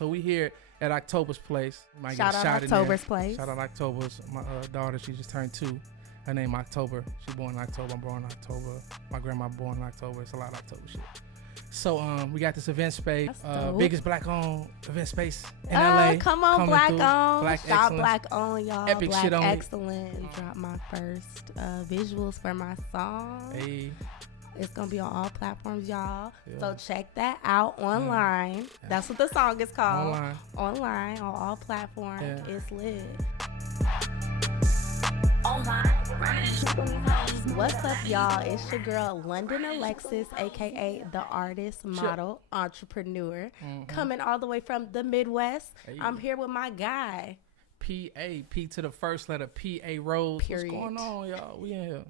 So we here at October's place. Might Shout get a out shot October's in there. place. Shout out October's. My daughter, she just turned 2. Her name October. She born in October. I'm born in October. My grandma born in October. It's a lot of October shit. So we got this event space, biggest black-owned event space in LA. Come on, black-owned. Black Shop excellence. black-owned, y'all. Epic Black shit only. excellent. Drop my first visuals for my song. Hey. It's going to be on all platforms, y'all. Yeah. So check that out online. Yeah. That's what the song is called. Online. On all platforms. Yeah. It's lit. Online. What's up, y'all? It's your girl, London Alexis, a.k.a. the artist, model, entrepreneur, coming all the way from the Midwest. Hey. I'm here with my guy. P to the first letter, P.A. Rhodes. Period. What's going on, y'all? We in here.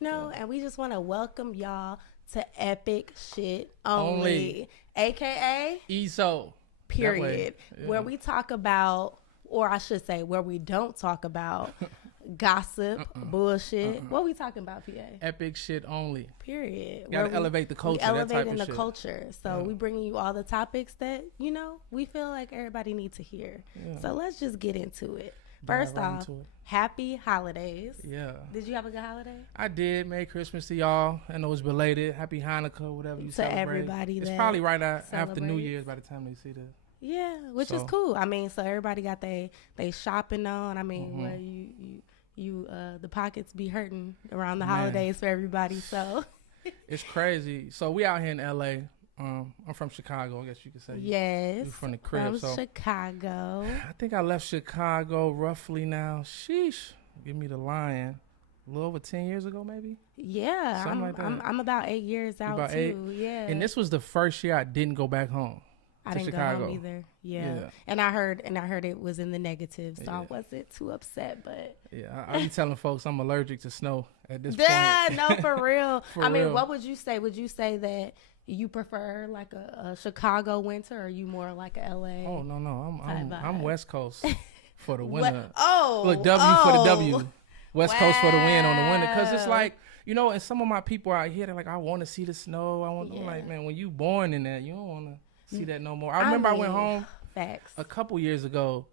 You know, and we just want to welcome y'all to Epic Shit Only. A.k.a. ESO. Period. Yeah. Where we talk about, or I should say, where we don't talk about gossip, bullshit. What we talking about, PA? Epic shit only. Period. Gotta elevate the culture. We elevating that type the of culture. So we bringing you all the topics that, you know, we feel like everybody needs to hear. Yeah. So let's just get into it. First off, happy holidays. Yeah. Did you have a good holiday? I did. Merry Christmas to y'all. I know it's belated. Happy Hanukkah, whatever you celebrate. Everybody it's that probably right after New celebrates. Year's by the time they see this. Yeah, which is cool. I mean, so everybody got they shopping on. I mean, well, you the pockets be hurting around the holidays for everybody. So it's crazy. So we out here in LA. I'm from Chicago, I guess you could say. Yes. You from the crib. From Chicago. I think I left Chicago roughly now. Sheesh. Give me the lion. A little over 10 years ago, maybe? Yeah. Something like that. I'm about 8 years out about too. 8? Yeah. And this was the first year I didn't go back home. I didn't Chicago. go home either. Yeah. And I heard it was in the negative, so I wasn't too upset, but yeah, I be telling folks I'm allergic to snow at this point. point. No, for real. I mean, what would you say? Would you say that you prefer like a Chicago winter, or are you more like a LA? Oh no, I'm West Coast for the What? winter. Oh, look, W for the W. West Coast for the win on the winter, because it's like, you know, and some of my people out here, they're like, I want to see the snow. I'm like, man, when you born in that, you don't want to see that no more. I remember I went home a couple years ago,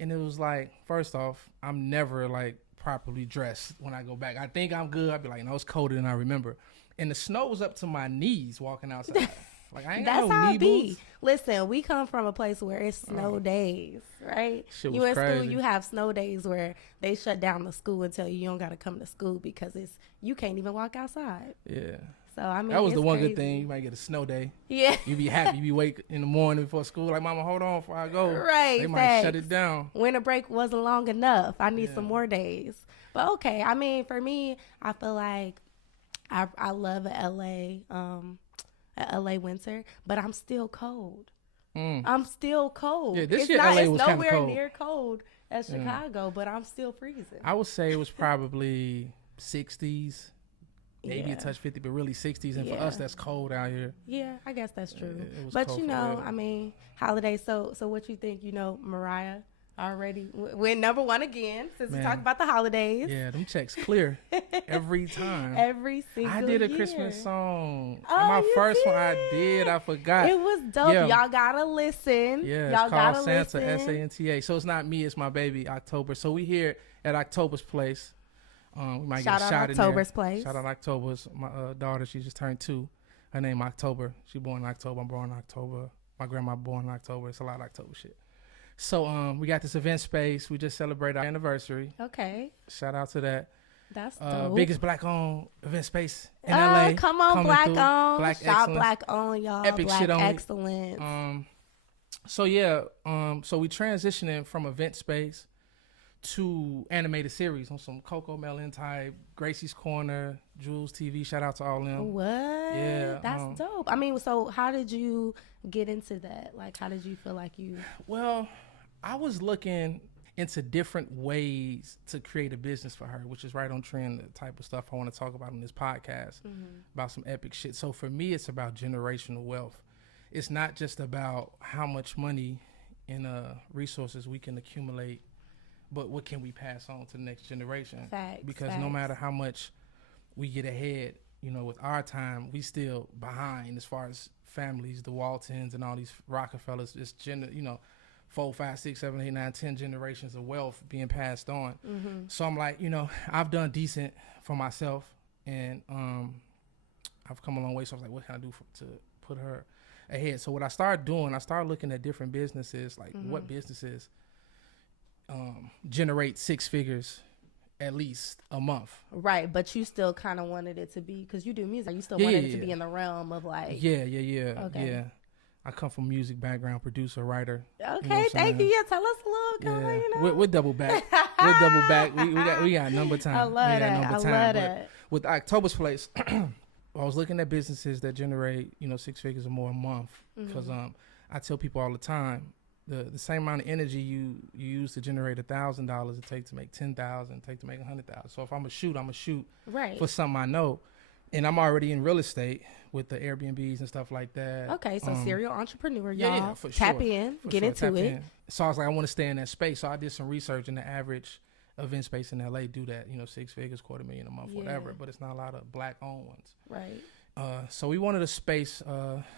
and it was like, first off, I'm never like properly dressed when I go back. I think I'm good. I'd be like, no, it's colder than I remember. And the snow was up to my knees walking outside. Like, I ain't got no knee boots. Listen, we come from a place where it's snow days, right? Shit was you in crazy. school, you have snow days where they shut down the school and tell you don't got to come to school because you can't even walk outside. Yeah. So I mean, that was the one crazy. good thing. You might get a snow day. Yeah. You be happy. You be wake in the morning before school. Like, mama, hold on before I go. Right. They might shut it down. Winter break wasn't long enough. I need some more days. But okay, I mean, for me, I feel like I love a LA winter, but I'm still cold. I'm still cold. Yeah, this year LA was kind of cold. It's nowhere near cold as Chicago, but I'm still freezing. I would say it was probably 60s, maybe a touch 50, but really 60s. And for us, that's cold out here. Yeah, I guess that's true. But you know, I mean, holidays. So what you think? You know, Mariah already went number 1 again since we talked about the holidays. Yeah, them checks clear every time. Every single I did a year. Christmas song. Oh, my first one I did. did. I forgot. It was dope. Yeah. Y'all gotta listen. Yeah, y'all it's called gotta Santa, listen. S-A-N-T-A. So it's not me, it's my baby, October. So we here at October's place. We might Shout get a out shot October's in there. place. Shout out October's. My daughter, she just turned 2. Her name October. She born in October. I'm born in October. My grandma born in October. It's a lot of October shit. So we got this event space. We just celebrated our anniversary. Okay. Shout out to that. That's dope. Biggest black-owned event space in LA. Come on, black-owned. Black Shop excellence. black-owned, y'all. Epic black shit only. excellence. So we transitioning from event space to animated series on some Coco Melon type, Gracie's Corner, Jules TV. Shout out to all them. What? Yeah. That's dope. I mean, so how did you get into that? Like, how did you feel like you... Well, I was looking into different ways to create a business for her, which is right on trend, the type of stuff I want to talk about on this podcast, about some epic shit. So for me, it's about generational wealth. It's not just about how much money and resources we can accumulate, but what can we pass on to the next generation? Facts, because no matter how much we get ahead, with our time, we still behind as far as families, the Waltons and all these Rockefellers. It's 4, 5, 6, 7, 8, 9, 10 generations of wealth being passed on. Mm-hmm. So I'm like, I've done decent for myself, and I've come a long way. So I was like, what can I do to put her ahead? So what I started doing, I started looking at different businesses, like what businesses generate 6 figures at least a month. Right, but you still kind of wanted it to be, because you do music, you still wanted it to be in the realm of like... Yeah. Okay. I come from music background, producer, writer. Okay, thank you. Yeah, tell us a little. We're double back. We're double back. We got number time. I love that. But with October's Place, I was looking at businesses that generate 6 figures or more a month, because I tell people all the time, the same amount of energy you use to generate $1,000 it takes to make 10,000, take to make 100,000. So if I'm a shoot right for something I know, and I'm already in real estate with the Airbnbs and stuff like that. Okay, so serial entrepreneur, y'all. Yeah, for tap sure. in, get into it. So I was like, I want to stay in that space. So I did some research, and the average event space in LA do that, 6 figures, $250,000 a month, whatever. But it's not a lot of black owned ones. Right. So we wanted a space,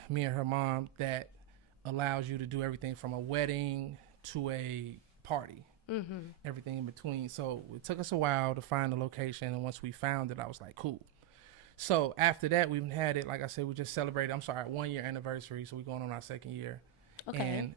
me and her mom, that allows you to do everything from a wedding to a party. Everything in between. So it took us a while to find a location, and once we found it, I was like, cool. So after that, we've had it, like I said, we just celebrated, 1 year anniversary, so we're going on our 2nd year. Okay. And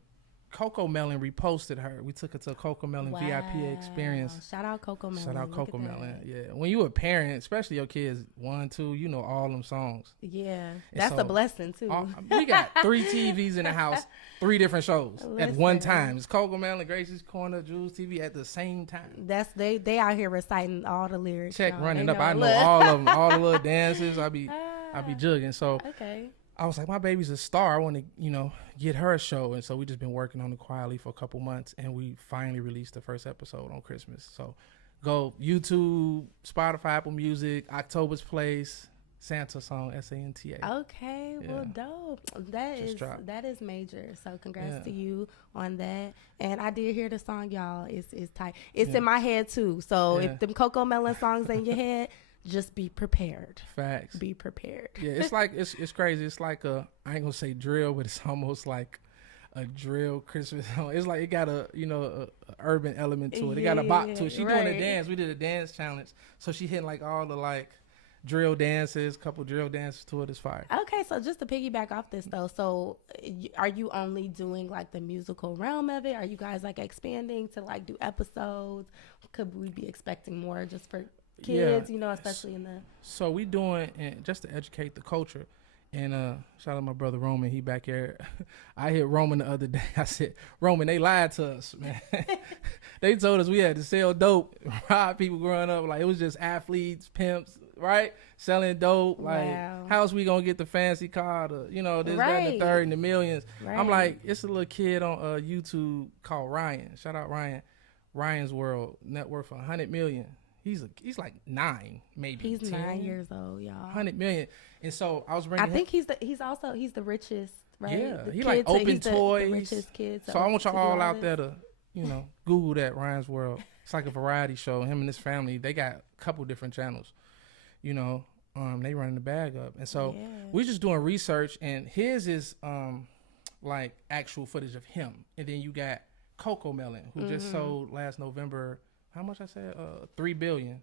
Coco Melon reposted her. We took her to a Coco Melon VIP experience. Shout out Coco Melon. Shout out Coco Melon. Yeah. When you a parent, especially your kids, 1, 2, you know all them songs. Yeah. That's a blessing too. We got 3 TVs in the house, 3 different shows at one time. It's Coco Melon, Gracie's Corner, Jules TV at the same time. They out here reciting all the lyrics. Check running up. I know all of them, all the little dances. I be jugging. So okay. I was like, my baby's a star. I want to, get her a show. And so we just been working on it quietly for a couple months, and we finally released the first episode on Christmas. So go YouTube, Spotify, Apple Music, October's Place, Santa song, Santa. Okay, well, dope. That is major. So congrats to you on that. And I did hear the song, y'all. It's tight. It's in my head too. So if them Coco Melon songs in your head, just be prepared. Facts. Be prepared. Yeah, it's like it's crazy. It's like I ain't gonna say drill, but it's almost like a drill Christmas song. It's like it got a urban element to it. It got a bop to it. She doing a dance. We did a dance challenge, so she hitting like all the like drill dances, couple drill dances to it. Is fire. Okay, so just to piggyback off this though, so are you only doing like the musical realm of it? Are you guys like expanding to like do episodes? Could we be expecting more just for kids, especially in the... So we doing, and just to educate the culture, and shout out my brother Roman, he back here. I hit Roman the other day. I said, Roman, they lied to us, man. They told us we had to sell dope, rob people growing up. Like, it was just athletes, pimps, right? Selling dope. Like, how else we gonna get the fancy car, this, that, and the third, and the millions? Right. I'm like, it's a little kid on YouTube called Ryan. Shout out Ryan. Ryan's World, net worth $100 million. He's like 9, maybe. He's 10, 9 years old, y'all. 100 million. And so I was bringing. I think he's the richest, right? Yeah, he like open toys. The richest kid. So I want y'all all out there to, Google that, Ryan's World. It's like a variety show. Him and his family, they got a couple different channels. They running the bag up, and so we're just doing research. And his is like actual footage of him, and then you got Coco Melon, who just sold last November. How much I said? $3 billion.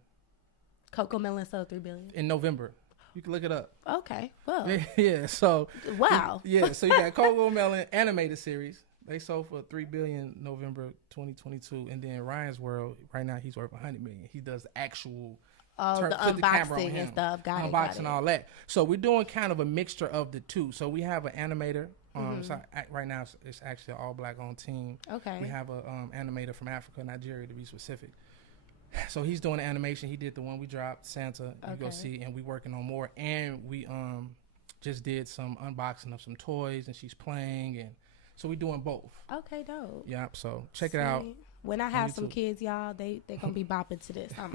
Coco Melon sold $3 billion in November. You can look it up. Okay. Well. Yeah. So. Wow. Yeah. So you got Coco Melon animated series. They sold for $3 billion November 2022, and then Ryan's World right now he's worth $100 million. He does the actual. The unboxing and stuff. Got unboxing all that. So we're doing kind of a mixture of the two. So we have an animator. So right now it's actually an all black owned team. Okay. We have a animator from Africa, Nigeria to be specific. So he's doing the animation. He did the one we dropped, Santa. You go see, and we working on more. And we just did some unboxing of some toys, and she's playing, and so we doing both. Okay, dope. Yep. So check it out. When I have some kids, y'all, they gonna be bopping to this. I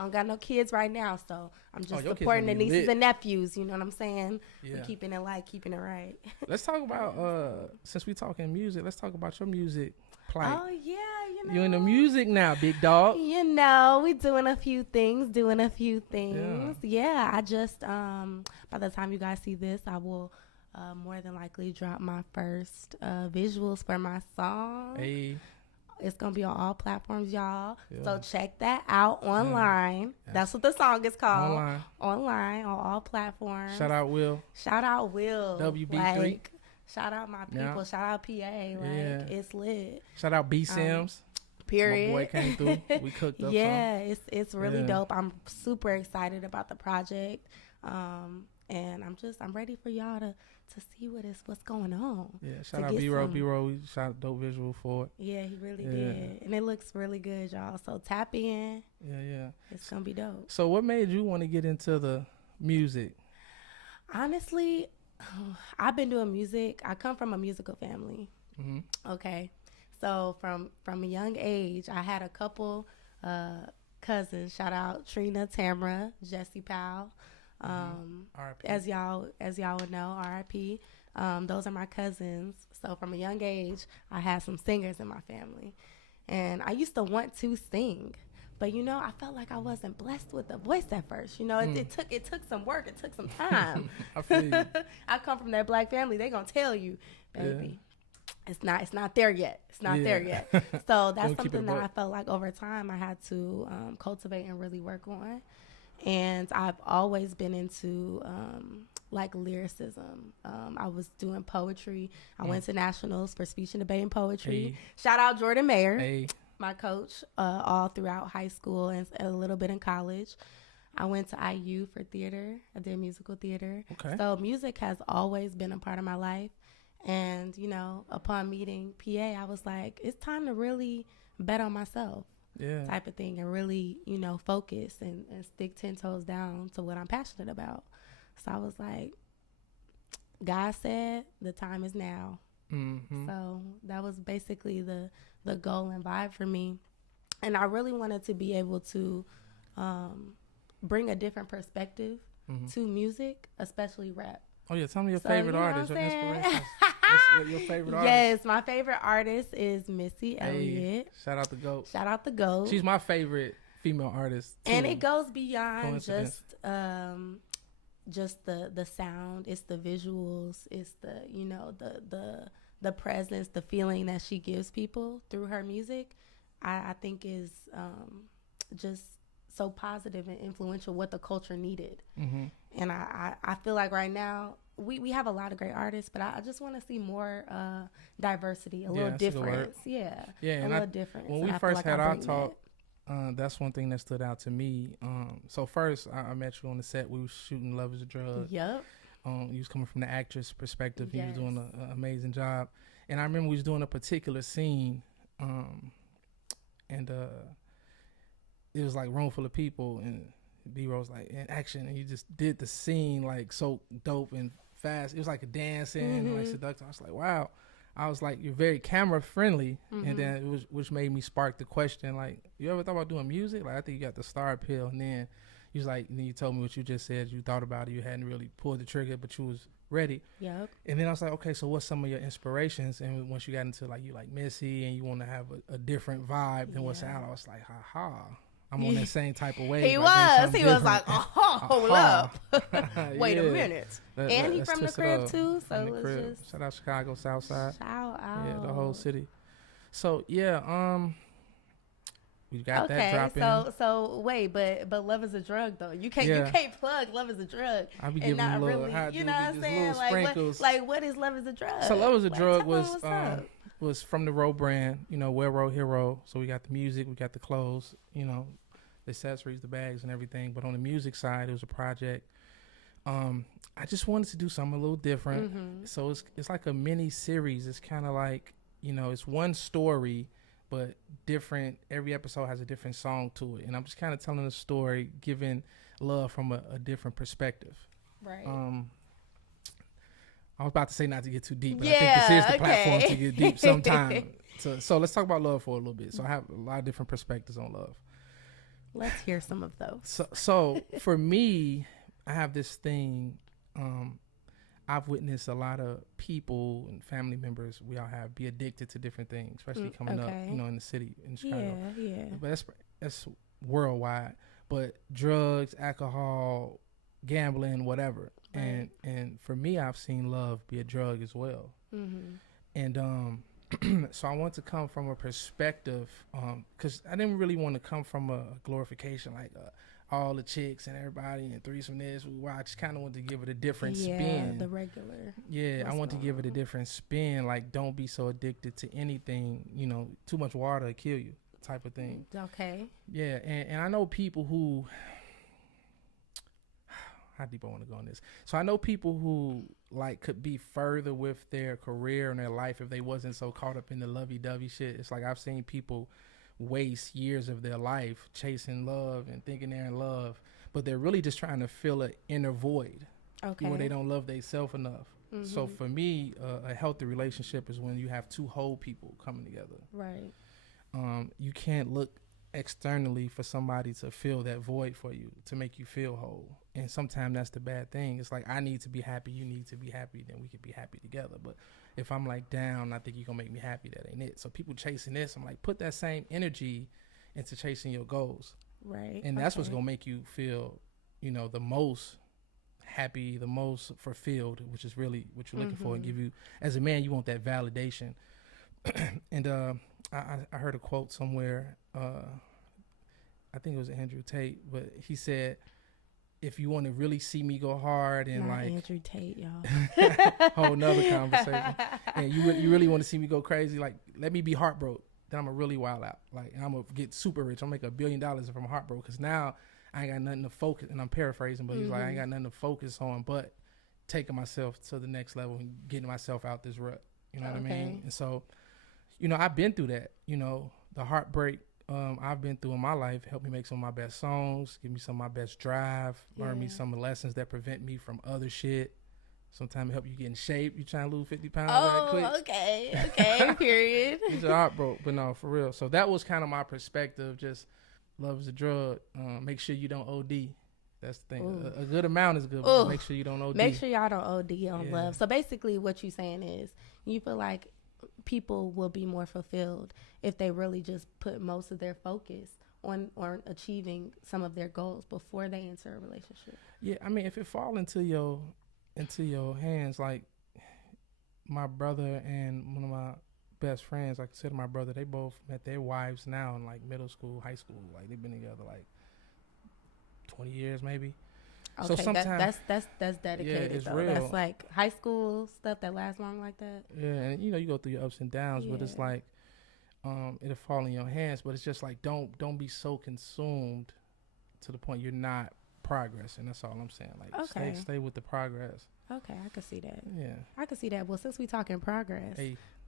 don't got no kids right now, so I'm just supporting the nieces and nephews. You know what I'm saying? Yeah. We're keeping it light, keeping it right. Let's talk about since we talking music. Let's talk about your music plight. Oh yeah, You in the music now, big dog. You know, we doing a few things. Yeah, I just, by the time you guys see this, I will more than likely drop my first visuals for my song. Hey. It's going to be on all platforms, y'all. Yeah. So check that out online. Yeah. That's what the song is called. Online on all platforms. Shout out Will. WB3. Like, shout out my people. Yeah. Shout out PA. It's lit. Shout out B Sims. Period. My boy came through. We cooked up. Yeah, it's really dope. I'm super excited about the project. And I'm ready for y'all to see what's going on. Yeah, shout out B-Roll. We shot a dope visual for it. Yeah, he really did. And it looks really good, y'all. So tap in. Yeah. It's going to be dope. So what made you want to get into the music? Honestly, I've been doing music. I come from a musical family. Mm-hmm. Okay. So from a young age, I had a couple cousins. Shout out Trina, Tamara, Jesse Powell. As y'all would know, R.I.P. Those are my cousins. So from a young age, I had some singers in my family, and I used to want to sing, but I felt like I wasn't blessed with a voice at first. It took some work. It took some time. I feel you. I come from that black family. They gonna tell you, baby. Yeah. It's not there yet. There yet. So that's something that I felt like over time I had to cultivate and really work on. And I've always been into lyricism. I was doing poetry. I went to nationals for speech and debate and poetry. Hey. Shout out Jordan Mayer, hey. My coach, all throughout high school and a little bit in college. I went to IU for theater. I did musical theater. Okay. So music has always been a part of my life. And, upon meeting PA, I was like, it's time to really bet on myself. Yeah. Type of thing, and really, focus and stick 10 toes down to what I'm passionate about. So I was like, God said the time is now. Mm-hmm. So that was basically the goal and vibe for me. And I really wanted to be able to bring a different perspective to music, especially rap. Oh, yeah. Tell me your favorite artist, your inspirations. Your favorite artist? Yes, my favorite artist is Missy Elliott. Shout out the GOAT. She's my favorite female artist too. And it goes beyond just the sound. It's the visuals. It's the presence, the feeling that she gives people through her music. I think is just so positive and influential. What the culture needed, and I feel like right now. We have a lot of great artists, but I just want to see more diversity, a little difference. Yeah, a little difference. When we first had our talk, that's one thing that stood out to me. So first, I met you on the set. We were shooting Love is a Drug. Yep. You was coming from the actress perspective. Yes. You was doing an amazing job. And I remember we was doing a particular scene, and it was like room full of people, and B-Roll was like, in action, and you just did the scene like so dope and fast. It was like a dancing, like seductive. I was like, wow. I was like, you're very camera friendly, and then which made me spark the question, like, you ever thought about doing music? Like, I think you got the star appeal, and then you was like, and then you told me what you just said. You thought about it, you hadn't really pulled the trigger, but you was ready. Yep. And then I was like, okay, so what's some of your inspirations? And once you got into like, you like Missy, and you want to have a different vibe than what's out, I was like, ha. I'm on that same type of way. He was like, oh, hold up. Wait a minute. And he from the crib too, so it was just. Shout out Chicago, Southside. Shout out. Yeah, the whole city. So yeah, we got that dropping. So wait, but Love is a Drug though. You can't plug Love is a Drug. I be giving a little, really, you know what I'm saying? What is Love is a Drug? So Love is a Drug was from the Row brand, Well Row Hero. So we got the music, we got the clothes, the accessories, the bags and everything. But on the music side, it was a project. I just wanted to do something a little different. So it's like a mini series. It's kind of like, it's one story, but different. Every episode has a different song to it. And I'm just kind of telling a story, giving love from a different perspective. Right. I was about to say not to get too deep, but I think this is the platform to get deep sometime. So let's talk about love for a little bit. So I have a lot of different perspectives on love. Let's hear some of those. So for me, I have this thing. I've witnessed a lot of people and family members we all have be addicted to different things, especially coming up, you know, in the city in Chicago. Yeah. But that's worldwide. But drugs, alcohol, gambling, whatever. Right. And for me, I've seen love be a drug as well. Mm-hmm. And so I want to come from a perspective, because I didn't really want to come from a glorification like all the chicks and everybody and threesome this. I just kind of want to give it a different spin. Yeah, the regular. Yeah, I want to give it a different spin. Like, don't be so addicted to anything. You know, too much water will kill you, type of thing. Okay. Yeah, and I know people who. How deep I want to go on this? So I know people who like could be further with their career and their life if they wasn't so caught up in the lovey-dovey shit. It's like I've seen people waste years of their life chasing love and thinking they're in love, but they're really just trying to fill an inner void where they don't love themselves enough. Mm-hmm. So for me, a healthy relationship is when you have two whole people coming together. Right. You can't look externally for somebody to fill that void for you, to make you feel whole. And sometimes that's the bad thing. It's like, I need to be happy, you need to be happy, then we could be happy together. But if I'm like down, I think you're gonna make me happy, that ain't it. So people chasing this, I'm like, put that same energy into chasing your goals. Right. And that's what's gonna make you feel, you know, the most happy, the most fulfilled, which is really what you're looking for, and give you, as a man, you want that validation. And I heard a quote somewhere, I think it was Andrew Tate, but he said, if you want to really see me go hard and not like Andrew Tate, y'all, whole nother conversation, and you really want to see me go crazy, like, let me be heartbroken, then I'm gonna really wild out, like, and I'm gonna get super rich, I'm gonna make $1 billion if I'm heartbroken, because now I ain't got nothing to focus, and I'm paraphrasing, but he's like, I ain't got nothing to focus on but taking myself to the next level and getting myself out this rut, you know what I mean? And so, you know, I've been through that, you know, the heartbreak I've been through in my life helped me make some of my best songs, give me some of my best drive, learn me some of the lessons that prevent me from other shit. Sometimes it help you get in shape. You trying to lose 50 pounds right quick. Okay, period. It's a heartbroken, but no, for real. So that was kind of my perspective. Just love is a drug. Make sure you don't OD. That's the thing. A good amount is good, but make sure you don't OD. Make sure y'all don't OD on love. So basically what you're saying is you feel like people will be more fulfilled if they really just put most of their focus on achieving some of their goals before they enter a relationship. Yeah, I mean, if it fall into your hands, like my brother and one of my best friends, I consider my brother, they both met their wives now in like middle school, high school. Like they've been together like 20 years maybe. Okay, so sometimes that's dedicated. Yeah, it's real. That's like high school stuff that lasts long like that. Yeah, and you know, you go through your ups and downs, but it's like it'll fall in your hands. But it's just like don't be so consumed to the point you're not progressing. That's all I'm saying. Like stay with the progress. Okay, I can see that. Yeah, I can see that. Well, since we talking progress,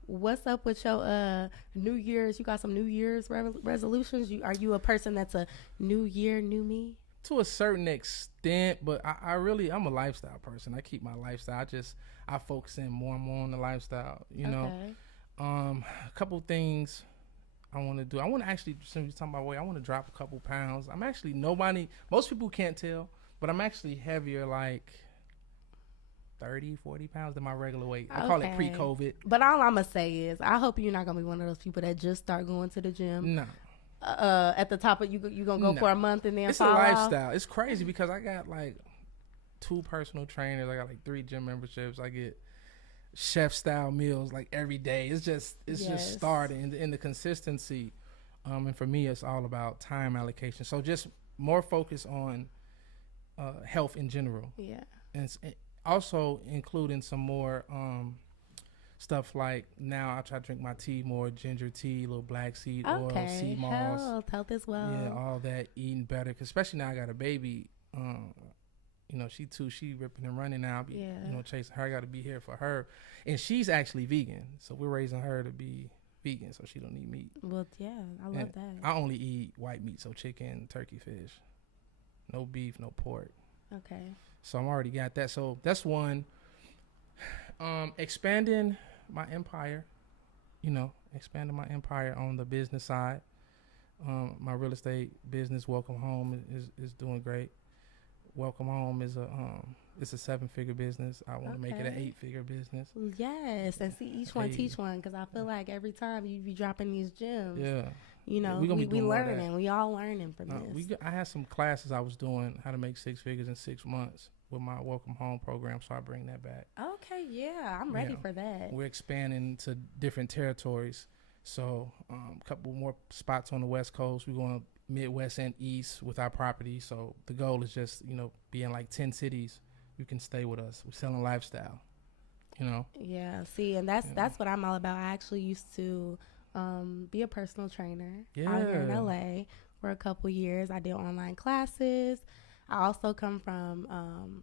what's up with your New Year's? You got some New Year's resolutions? Are you a person that's a New Year, new me? To a certain extent, but I'm a lifestyle person. I keep my lifestyle. I focus in more and more on the lifestyle, you know. A couple things I want to do. I want to actually, since you're talking about weight, I want to drop a couple pounds. I'm actually, most people can't tell, but I'm actually heavier, like 30, 40 pounds than my regular weight. I call it pre-COVID. But all I'm going to say is, I hope you're not going to be one of those people that just start going to the gym. No. At the top of you gonna go for a month and then fall off? It's a lifestyle. It's crazy because I got like 2 personal trainers. I got like 3 gym memberships. I get chef style meals like every day. It's just starting and the consistency. And for me, it's all about time allocation. So just more focus on health in general. Yeah. And also including some more stuff like now I try to drink my tea more, ginger tea, little black seed oil, sea moss. Health as well. Yeah, all that, eating better. Cause especially now I got a baby. You know, she ripping and running now. You know, chasing her. I got to be here for her. And she's actually vegan. So we're raising her to be vegan so she don't eat meat. Well, yeah, I love that. I only eat white meat, so chicken, turkey, fish. No beef, no pork. Okay. So I'm already got that. So that's one. Expanding my empire, expanding my empire on the business side. My real estate business, Welcome Home, is doing great. Welcome Home is it's a 7-figure business. I want to make it an 8-figure business. Yes, and see, each one teach one, because I feel like every time you be dropping these gems. Yeah. You know, we learning. We all learning from this. I had some classes I was doing how to make 6 figures in 6 months with my Welcome Home program, so I bring that back. Okay, yeah, I'm ready for that. We're expanding to different territories, so a couple more spots on the West Coast. We're going Midwest and East with our property. So the goal is just, be in like 10 cities. You can stay with us. We're selling lifestyle, Yeah, see, and that's what I'm all about. I actually used to be a personal trainer out here in LA for a couple years. I did online classes. I also come from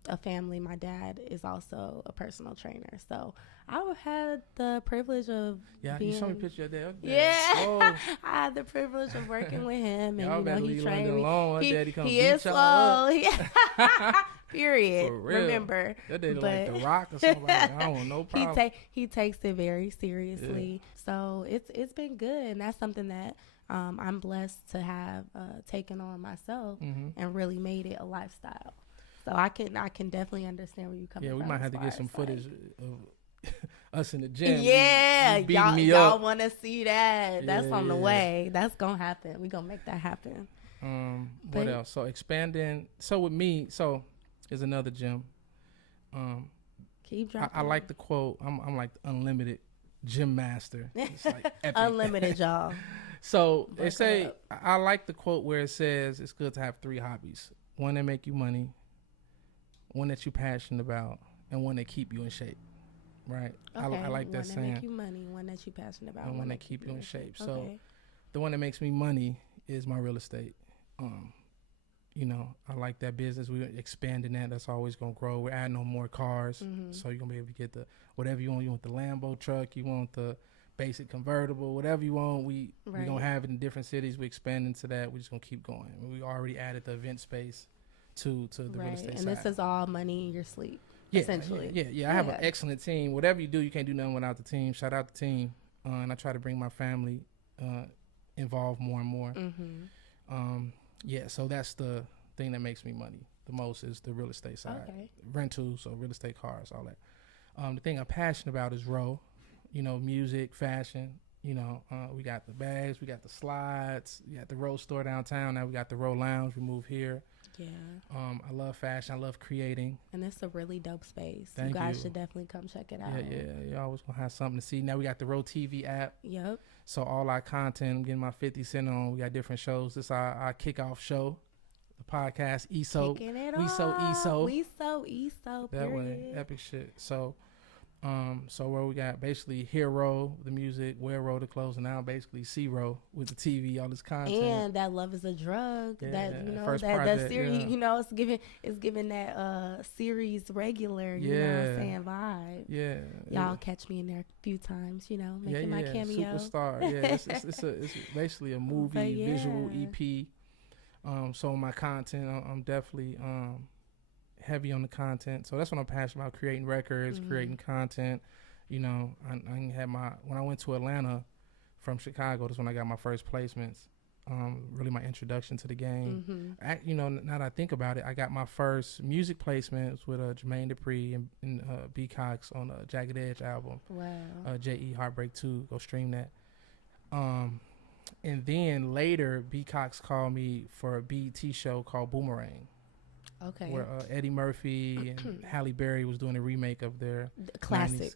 a family. My dad is also a personal trainer, so I had the privilege of being, you showed me a picture of that. I had the privilege of working with him, and he trained me. Alone. He is slow. Period. For real. Remember, that day like The Rock or something. I don't want no problem. He takes it very seriously, so it's been good, and that's something that I'm blessed to have taken on myself and really made it a lifestyle. So I can definitely understand where you come from. Yeah, we might have to get some footage of us in the gym. Yeah, y'all want to see that? That's on the way. That's gonna happen. We gonna make that happen. What else? So expanding. So with me, is another gym. Keep dropping. I like the quote. I'm like the unlimited gym master. It's like epic. Unlimited, y'all. So they say, I like the quote where it says it's good to have 3 hobbies: one that make you money, one that you're passionate about, and one that keep you in shape. Right? Okay. I like that saying. One that make you money, one that you're passionate about, and one that keep you in shape. Okay. So the one that makes me money is my real estate. I like that business. We're expanding that. That's always going to grow. We're adding on more cars. So you're going to be able to get whatever you want. You want the Lambo truck. You want the basic convertible. Whatever you want, we're going to have it in different cities. We're expanding to that. We're just going to keep going. We already added the event space to the real estate and side. This is all money in your sleep, essentially. Yeah. I have an excellent team. Whatever you do, you can't do nothing without the team. Shout out the team. And I try to bring my family involved more and more. So that's the thing that makes me money the most is the real estate side. Rentals, so real estate, cars, all that. The thing I'm passionate about is row, music, fashion. We got the bags, we got the slides, we got the row store downtown. Now we got the row lounge. We moved here. Yeah. I love fashion. I love creating. And it's a really dope space. Thank you guys you. should definitely come check it out. Yeah. You always gonna have something to see. Now we got the Row TV app. Yep. So all our content, I'm getting my 50 cent on. We got different shows. This is our kickoff show, the podcast ESO. Kicking it ESO. We so ESO. That way, epic shit. So where we got basically Hero, the music, Wear Row, the clothes, and now basically C-Row with the TV, all this content. And that Love is a Drug. Yeah, that series, it's giving that series regular, you know what I'm saying, vibe. Yeah. Y'all catch me in there a few times, making my cameo. Superstar. Yeah, it's basically a movie visual EP. So my content, I'm definitely heavy on the content. So that's what I'm passionate about, creating records, creating content. I had when I went to Atlanta from Chicago, that's when I got my first placements. Really my introduction to the game. Now that I think about it, I got my first music placements with Jermaine Dupri and B Cox on a Jagged Edge album. Wow. J.E. Heartbreak 2, go stream that. And then later, B Cox called me for a BET show called Boomerang. Okay. Where Eddie Murphy and Halle Berry was doing a remake of their classic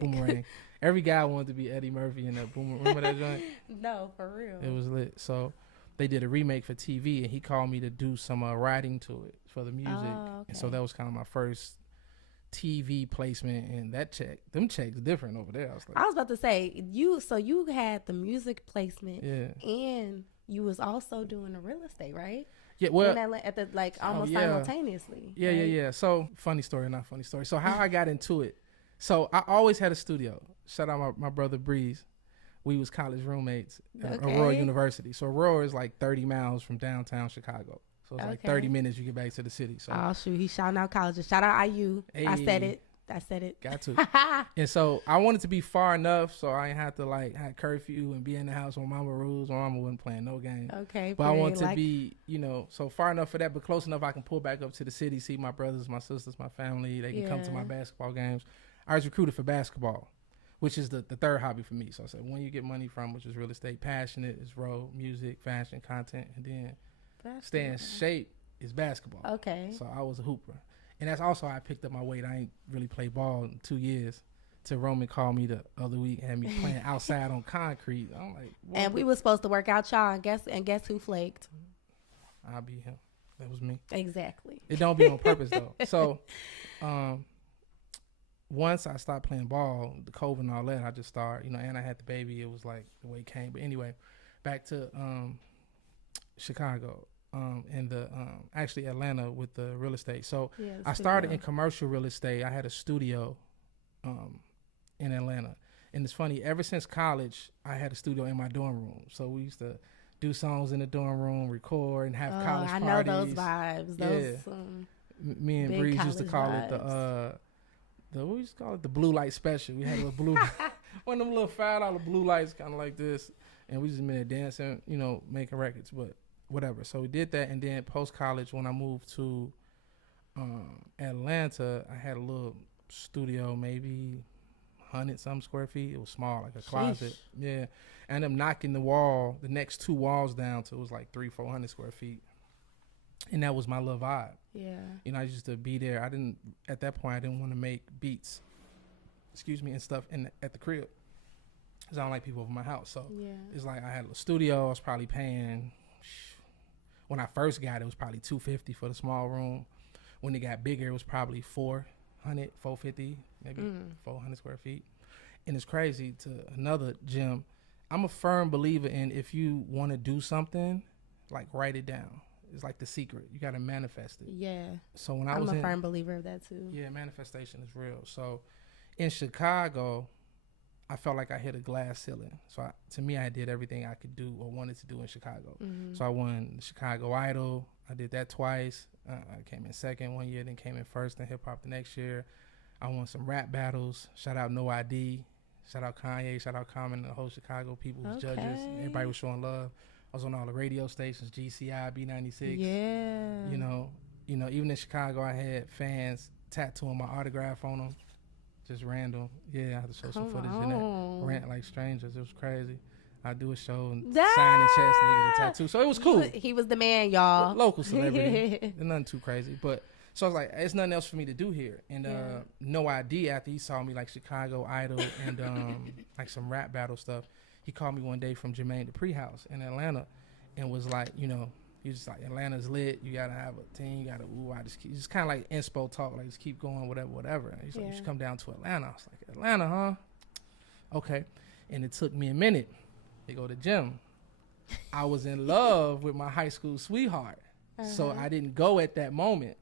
Boomerang. Every guy wanted to be Eddie Murphy in that Boomerang. Remember that joint? No, for real. It was lit. So they did a remake for TV, and he called me to do some writing to it for the music. Oh, okay. And so that was kind of my first TV placement, and them checks different over there. I was about to say, you had the music placement, and you was also doing the real estate, right? Yeah, well, almost simultaneously. Yeah, right? yeah. So funny story. So how I got into it. So I always had a studio. Shout out my brother Breeze. We was college roommates at Aurora University. So Aurora is like 30 miles from downtown Chicago. So it's like 30 minutes you get back to the city. So shoot, he's shouting out colleges. Shout out IU. Hey, I said it. I said it. Got to. And so I wanted to be far enough so I didn't have to like have curfew and be in the house on mama rules. My mama wasn't playing no game. Okay. But I want to be, you know, so far enough for that, but close enough I can pull back up to the city, see my brothers, my sisters, my family. They can come to my basketball games. I was recruited for basketball, which is the third hobby for me. So I said, when you get money from, which is real estate, passionate is road, music, fashion, content, and then stay in shape is basketball. Okay. So I was a hooper. And that's also how I picked up my weight. I ain't really played ball in 2 years. Till Roman called me the other week and had me playing outside on concrete. I'm like, what? And we was supposed to work out, y'all. And guess who flaked? I'll be him. That was me. Exactly. It don't be on purpose though. So once I stopped playing ball, the COVID and all that, I just started, you know, and I had the baby. It was like the way it came. But anyway, back to Chicago. In the actually Atlanta with the real estate. So I started in commercial real estate. I had a studio in Atlanta. And it's funny, ever since college, I had a studio in my dorm room. So we used to do songs in the dorm room, record, and have college parties. I know those vibes. Those, me and Breeze used to call it what we used to call it? The blue light special. We had a little blue, one of them little $5 blue lights kind of like this. And we just been there dancing, you know, making records. But whatever. So we did that, and then post college, when I moved to Atlanta, I had a little studio, maybe 100-something square feet. It was small, like a closet. Sheesh. Yeah, I ended up knocking the next 2 walls down to it was like 300-400 square feet, and that was my little vibe. Yeah, you know, I used to be there. At that point I didn't want to make beats, and stuff at the crib, because I don't like people over my house. So it's like I had a studio. I was probably paying. When I first got it, it was probably $250 for the small room. When it got bigger, it was probably $450, maybe 400 square feet. And it's crazy to another gym. I'm a firm believer in, if you want to do something, like, write it down. It's like the secret. You got to manifest it. Yeah. So I'm a firm believer of that too. Yeah, manifestation is real. So in Chicago, I felt like I hit a glass ceiling. So to me, I did everything I could do or wanted to do in Chicago. Mm-hmm. So I won the Chicago Idol. I did that twice. I came in second one year, then came in first in hip hop the next year. I won some rap battles. Shout out No ID. Shout out Kanye. Shout out Common, the whole Chicago people was judges. Everybody was showing love. I was on all the radio stations, GCI, B96. Yeah. You know, even in Chicago, I had fans tattooing my autograph on them. Just random. Yeah, I had to show some footage in that. Rant like strangers. It was crazy. I do a show and sign the chest and get a tattoo. So it was cool. He was the man, y'all. Local celebrity. Nothing too crazy. But so I was like, there's nothing else for me to do here. And No ID, after he saw me like Chicago Idol and like some rap battle stuff, he called me one day from Jermaine Dupri house in Atlanta and was like, you know, he was just like, Atlanta's lit. You got to have a team. You got to, just kind of like inspo talk, like just keep going, whatever. And he's like, you should come down to Atlanta. I was like, Atlanta, huh? Okay. And it took me a minute to go to the gym. I was in love with my high school sweetheart. So I didn't go at that moment.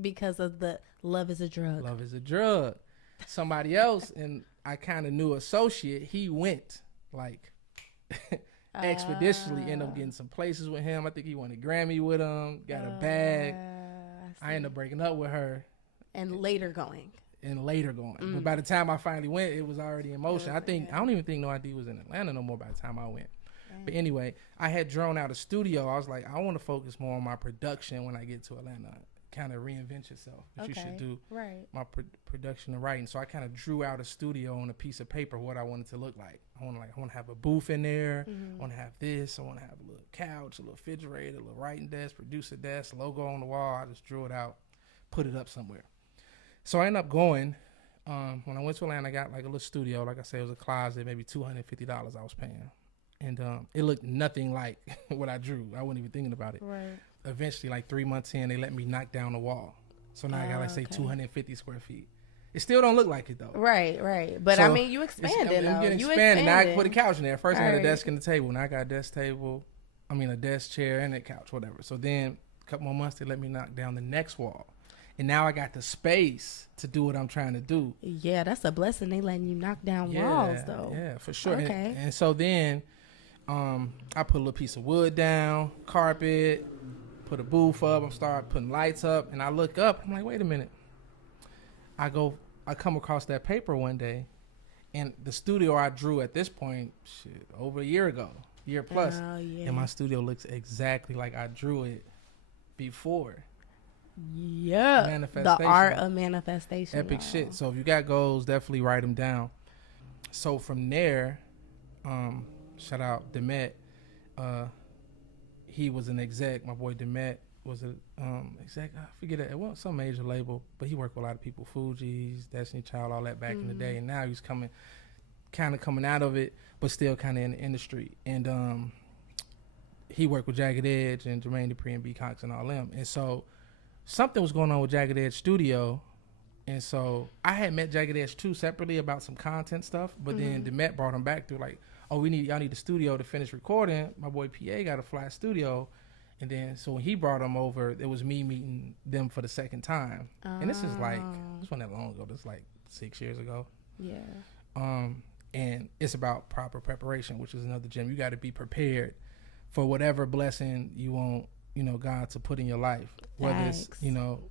Because of the love is a drug. Love is a drug. Somebody else, and I kind of knew associate, he went like expeditiously, ended up getting some places with him. I think he won a Grammy with him, got a bag. I ended up breaking up with her. And later going. But by the time I finally went, it was already in motion. I don't even think No ID was in Atlanta no more by the time I went. Right. But anyway, I had drawn out a studio. I was like, I want to focus more on my production when I get to Atlanta. Kind of reinvent yourself, which you should do. Right. My production and writing. So I kind of drew out a studio on a piece of paper, what I wanted to look like. I want to have a booth in there. I want to have this. I want to have a little couch, a little refrigerator, a little writing desk, producer desk, logo on the wall. I just drew it out, put it up somewhere. So I ended up going. When I went to Atlanta, I got like a little studio. Like I said, it was a closet, maybe $250 I was paying. And it looked nothing like what I drew. I wasn't even thinking about it. Right. Eventually, like 3 months in, they let me knock down the wall. So now I got, like, say, 250 square feet. It still don't look like it, though. Right. But, so, I mean, you expanded, I'm getting expanded. Now I can put a couch in there. First, I had a desk and a table. Now I got a desk, chair, and a couch, whatever. So then, a couple more months, they let me knock down the next wall. And now I got the space to do what I'm trying to do. Yeah, that's a blessing. They letting you knock down walls, though. Yeah, for sure. Okay. And so then, I put a little piece of wood down, carpet, put a booth up, I start putting lights up, and I look up, I'm like, wait a minute. I I come across that paper one day, and the studio I drew at this point, over a year plus, and my studio looks exactly like I drew it before. Yeah, the art of manifestation. Epic shit. So if you got goals, definitely write them down. So from there, shout out Demet. He was an exec. My boy Demet was an exec. I forget it. It wasn't some major label, but he worked with a lot of people. Fuji's, Destiny Child, all that back in the day. And now he's coming out of it, but still kind of in the industry. And he worked with Jagged Edge and Jermaine Dupri and B Cox and all them. And so something was going on with Jagged Edge Studio. And so I had met Jagged Edge too separately about some content stuff, but then Demet brought him back through like, oh, y'all need a studio to finish recording. My boy PA got a flat studio. And then so when he brought them over, it was me meeting them for the second time. And this wasn't that long ago. This is like 6 years ago. Yeah. And it's about proper preparation, which is another gem. You got to be prepared for whatever blessing you want, God to put in your life, whether it's,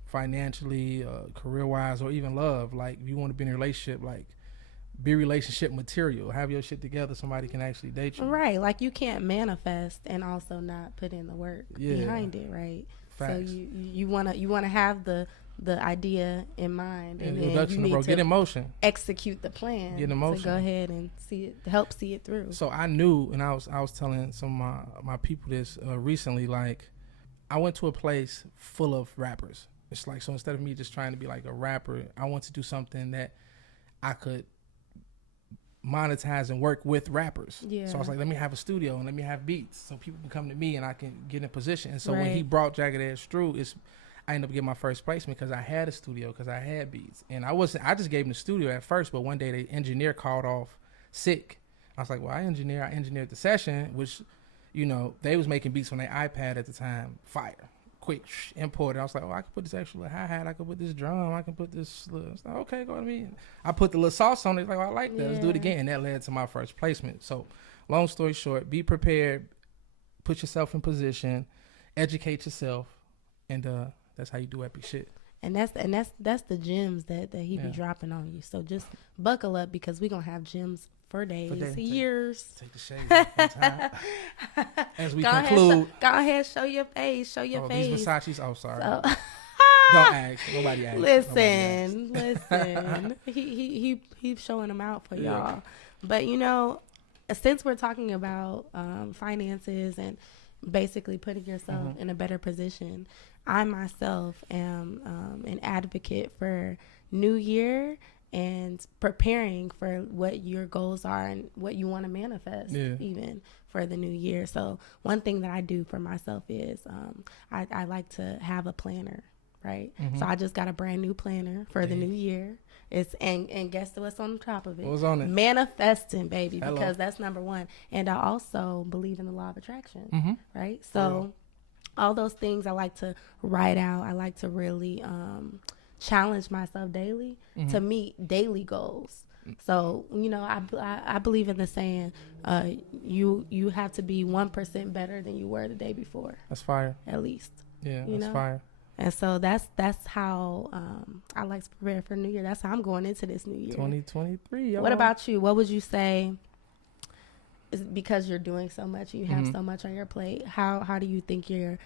financially, career-wise, or even love. Like, if you want to be in a relationship, like, be relationship material. Have your shit together. Somebody can actually date you. Right. Like, you can't manifest and also not put in the work behind it, right? Facts. So you wanna have the idea in mind, and then you need to get in motion, execute the plan. Get in motion. To go ahead and help see it through. So I knew, and I was telling some of my people this recently. Like, I went to a place full of rappers. It's like, so instead of me just trying to be like a rapper, I want to do something that I could monetize and work with rappers. Yeah. So I was like, let me have a studio and let me have beats so people can come to me and I can get in position. And so when he brought Jagged Edge through, I ended up getting my first placement because I had a studio, because I had beats. And I just gave him the studio at first, but one day the engineer called off sick. I was like, well, I engineered the session, which, they was making beats on their iPad at the time. Fire. Quick, import it. I was like, oh, I could put this extra little hi-hat. I could put this drum. I can put this little. I was like, okay, go to me. I put the little sauce on it. Like, oh, I like that. Let's do it again. And that led to my first placement. So, long story short, be prepared. Put yourself in position. Educate yourself. And that's how you do epic shit. And that's the gems that he be dropping on you. So just buckle up, because we're going to have gems for days, years. Take the shades off time. As we conclude. Go ahead, show your face. Show your face. These Versace's, sorry. So, don't ask. Nobody asked. Listen. He's showing them out for y'all. But, since we're talking about finances and basically putting yourself in a better position, I myself am an advocate for New Year and preparing for what your goals are and what you want to manifest even for the new year. So one thing that I do for myself is I like to have a planner, right? So I just got a brand new planner for the new year. It's and guess what's on top of it? What's on it? Manifesting, baby, because that's number one. And I also believe in the law of attraction, right? So all those things I like to write out. I like to really challenge myself daily to meet daily goals. So, I believe in the saying, you have to be 1% better than you were the day before. That's fire. At least. Yeah, that's fire. And so that's how I like to prepare for New Year. That's how I'm going into this new year. 2023. Y'all. What about you? What would you say? Because you're doing so much, you have so much on your plate. How do you think you're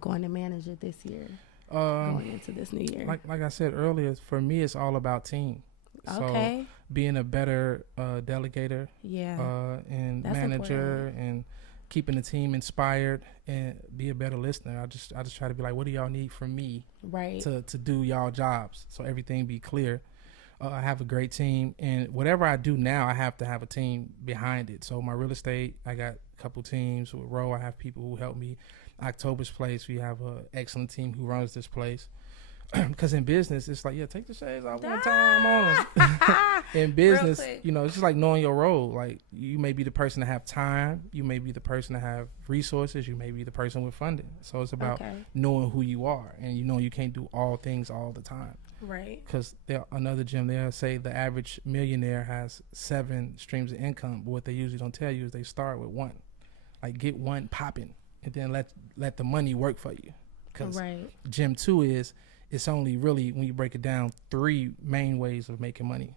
going to manage it this year? Going into this new year, like I said earlier, for me it's all about team. Okay. So being a better delegator, and that's manager, important. and keeping the team inspired, and be a better listener. I just try to be like, what do y'all need from me, right? To do y'all jobs, so everything be clear. I have a great team, and whatever I do now, I have to have a team behind it. So my real estate, I got a couple teams. With Row, I have people who help me. October's place, we have an excellent team who runs this place. Because in business, it's like, take the shades off one time on them. In business, it's just like knowing your role. Like, you may be the person to have time. You may be the person to have resources. You may be the person with funding. So it's about knowing who you are. And you can't do all things all the time. Right. Because another gym, they'll say the average millionaire has 7 streams of income. But what they usually don't tell you is they start with 1. Like, get 1 popping. And then let the money work for you. Because gym 2 is, it's only really, when you break it down, 3 main ways of making money.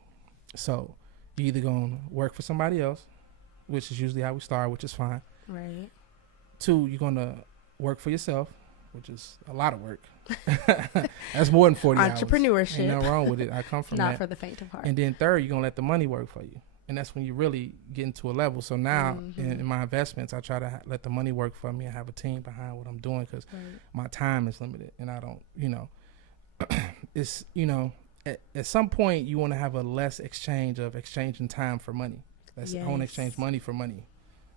So you either gonna work for somebody else, which is usually how we start, which is fine. Right. 2, you're gonna work for yourself, which is a lot of work. That's more than 40 hours. Entrepreneurship. Ain't nothing wrong with it. I come from that. Not for the faint of heart. And then 3rd, you're gonna let the money work for you. And that's when you really get into a level. So now in my investments, I try to let the money work for me and have a team behind what I'm doing, because my time is limited and I don't, it's, at some point you want to have a less exchange of exchanging time for money. I want to exchange money for money.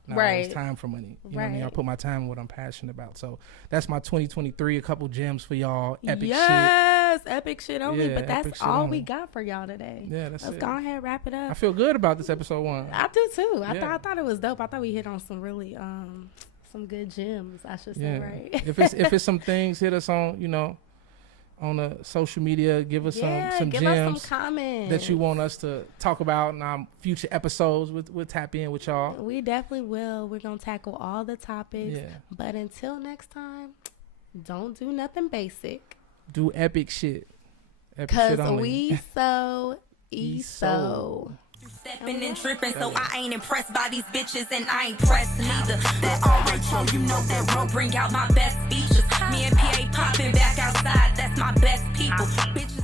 Not always time for money. You know what I mean? I put my time in what I'm passionate about. So that's my 2023. A couple gems for y'all. Epic shit. Yes, epic shit only. Yeah, but that's all we got for y'all today. Yeah, that's it. Let's go ahead, wrap it up. I feel good about this episode 1. I do too. I thought it was dope. I thought we hit on some really some good gems, I should say, right? if it's some things, hit us on, on the social media. Give us some give gems, us some comments that you want us to talk about in our future episodes. We'll tap in with y'all. We definitely will. We're gonna tackle all the topics. But until next time, don't do nothing basic. Do epic shit. Cause we so ESO. Stepping and dripping, so I ain't impressed by these bitches, and I ain't pressed neither. That alright, you know that road bring out my best features. Me and PA popping back outside, that's my best people. Bitch.